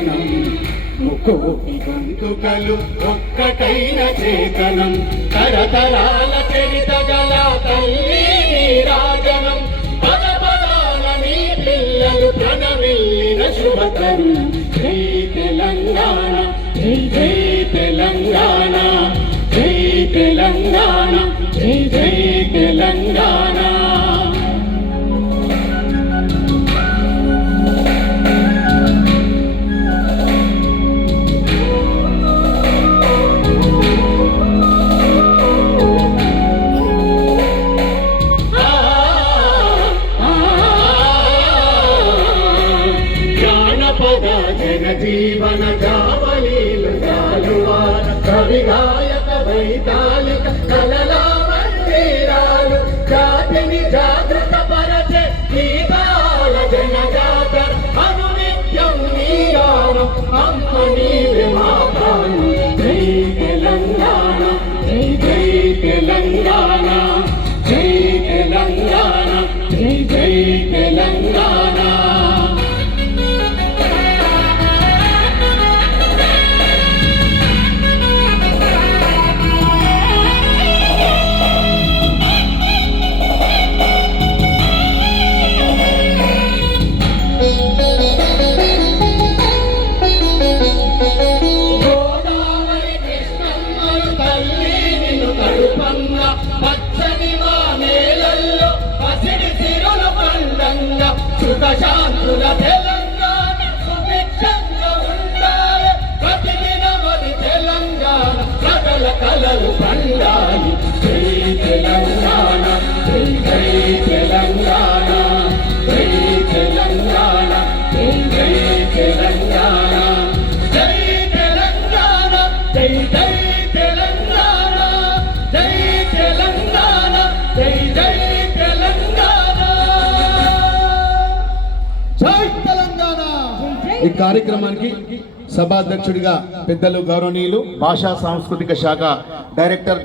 నూతనం ముకోటి గొంతుకలు ఒక్కటైన చేతనం తరతరాల చరిత గల తల్లి రాజనం పద పదాల నీ పిల్లలు ప్రణమిల్లిన శుభతరుణం జై తెలంగాణ జై జై తెలంగాణ జై తెలంగాణ జై జై తెలంగాణ జీవన జావలీలు జాలువార కవి గాయక వైతాళిక కలలా మందిరాలు జాతిని జాగృత పరచే గీతాల జనజాతర అనునిత్యం నీయారం అమ్మ నీవే మా ప్రాణం జై తెలంగాణ జై జై తెలంగాణ జై తెలంగాణ జై జై తెలంగాణ పచ్చని మా నేలల్లో పసిడి సిరులు పండంగా సుఖశాంతుల తెలంగాణ సుభిక్షంగా ఉండాలి ప్రతిదినమది తెలంగాణ సకల కలలు పండాలి జై తెలంగాణ జై జై తెలంగాణ జై తెలంగాణ జై జై తెలంగాణ జై తెలంగాణ జై జై తెలంగాణ జై తెలంగాణ జై జై తెలంగాణ జై తెలంగాణ. ఈ కార్యక్రమానికి సభాధ్యక్షుడిగా పెద్దలు గౌరవనీయులు భాషా సాంస్కృతిక శాఖ డైరెక్టర్